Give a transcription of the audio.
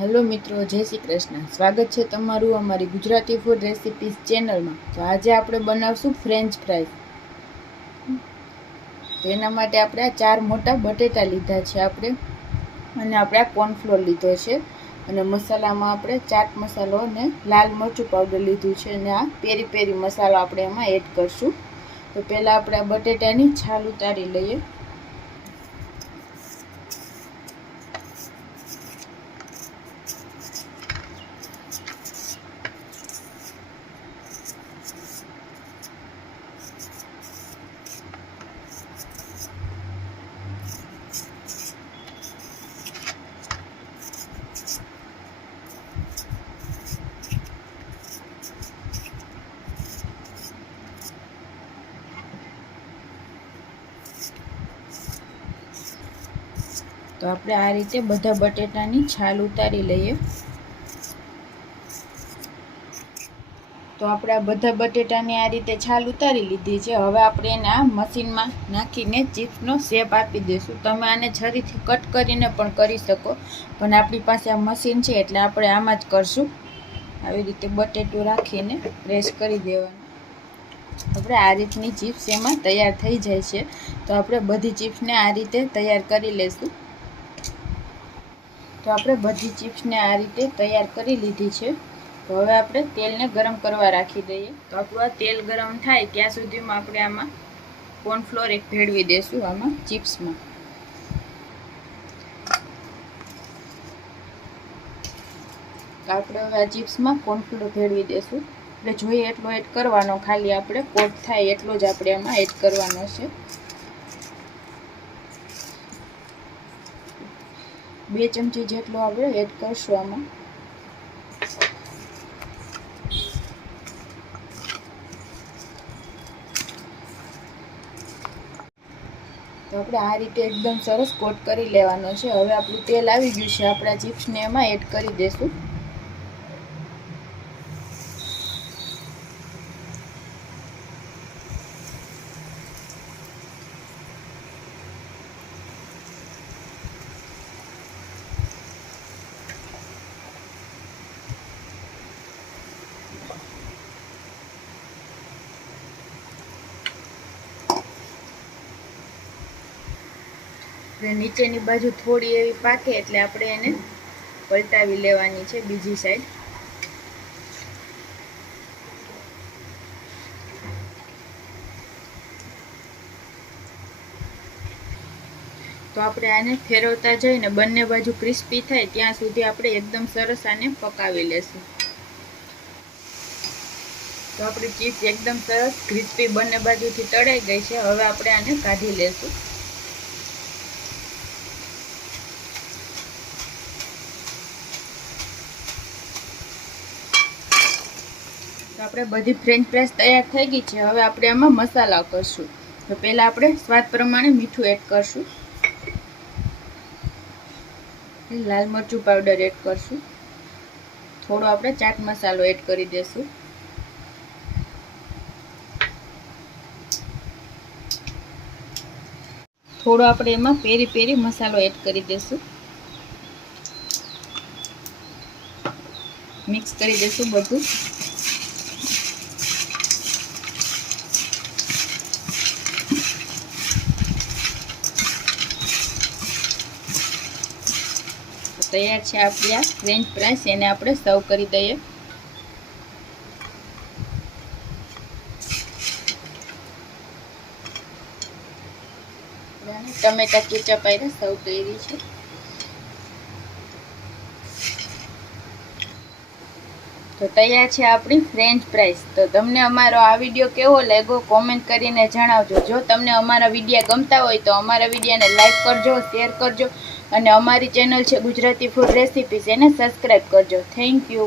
Hello મિત્રો, જય શ્રી કૃષ્ણ. સ્વાગત છે તમારું અમારી ગુજરાતી ફૂડ રેસિપીઝ ચેનલમાં. તો આજે આપણે બનાવશું ફ્રેન્ચ ફ્રાઈઝ. તો એના માટે આપણે આ 4 મોટા બટેટા લીધા છે અને આપણે આ કોર્નફ્લોર લીધો છે અને મસાલામાં આપણે ચાટ મસાલો અને લાલ મરચું પાવડર લીધું છે અને આ પેરી પેરી મસાલો આપણે એમાં એડ કરશું. તો પહેલાં આપણે આ બટેટાની છાલ ઉતારી લઈએ. તો આપણે આ રીતે બધા બટેટાની છાલ ઉતારી લઈએ. તો આપણે આ બધા બટેટાની આ રીતે છાલ ઉતારી લીધી છે. હવે આપણે એને આ મશીનમાં નાખીને ચિપ્સનો શેપ આપી દઈશું. તમે આને છરીથી કટ કરીને પણ કરી શકો, પણ આપણી પાસે આ મશીન છે એટલે આપણે આમાં જ કરશું. આવી રીતે બટેટું રાખીને પ્રેસ કરી દેવાનું. આપણે આ રીતની ચિપ્સ એમાં તૈયાર થઈ જાય છે. તો આપણે બધી ચિપ્સને આ રીતે તૈયાર કરી લઈશું. તો આપણે બધી ચિપ્સને આ રીતે તૈયાર કરી લીધી છે. તો હવે આપણે તેલને ગરમ કરવા રાખી દઈએ. તો આપણું આ તેલ ગરમ થાય ત્યાં સુધીમાં આપણે આમાં કોર્નફ્લોર એક ભેળવી દઈશું આમાં ચિપ્સમાં. તો આપણે હવે આ ચિપ્સમાં કોર્નફ્લોર ભેળવી દઈશું. એટલે જોઈએ એટલો એડ કરવાનો, ખાલી આપણે કોટ થાય એટલો જ આપણે આમાં એડ કરવાનો છે. 2 ચમચી જેટલો આપણે એડ કરશું આમાં. તો આપણે આ રીતે એકદમ સરસ કોટ કરી લેવાનો છે. હવે આપણું તેલ આવી ગયું છે, આપણે આ ચિપ્સને એમાં એડ કરી દઈશું. નીચેની બાજુ થોડી એવી પાકે એટલે આપણે એને પલટાવી લેવાની છે બીજી સાઈડ. તો આપણે આને ફેરવતા જઈને બંને બાજુ ક્રિસ્પી થાય ત્યાં સુધી આપણે એકદમ સરસ આને પકાવી લેશું. તો આપણી ચિપ્સ એકદમ સરસ ક્રિસ્પી બંને બાજુથી તળાઈ ગઈ છે. હવે આપણે આને કાઢી લેશું. તો આપણે બધી ફ્રેન્ચ ફ્રાઈઝ તૈયાર થઈ ગઈ છે. હવે આપણે આમાં મસાલા કરશું. તો પહેલાં આપણે સ્વાદ પ્રમાણે મીઠું એડ કરશું, લાલ મરચું પાવડર એડ કરશું, થોડો આપણે ચાટ મસાલો એડ કરી દઈશું, થોડો આપણે એમાં પેરી પેરી મસાલો એડ કરી દઈશું. મિક્સ કરી દઈશું બધું. તૈયાર છે આપણી આ ફ્રેન્ચ ફ્રાઈસ. એને આપણે સર્વ કરી દઈએ. ટમેટા કેચપ આઈને સર્વ કરી છે. તો તૈયાર છે આપણી ફ્રેન્ચ ફ્રાઈસ. તો તમને અમારો આ વિડીયો કેવો લાગ્યો કોમેન્ટ કરીને જણાવજો. જો તમને અમારા વિડીયો ગમતા હોય તો અમારા વિડીયોને લાઈક કરજો, શેર કરજો અને અમારી ચેનલ છે ગુજરાતી ફૂડ રેસિપીઝ, એને સબસ્ક્રાઈબ કરજો. Thank you.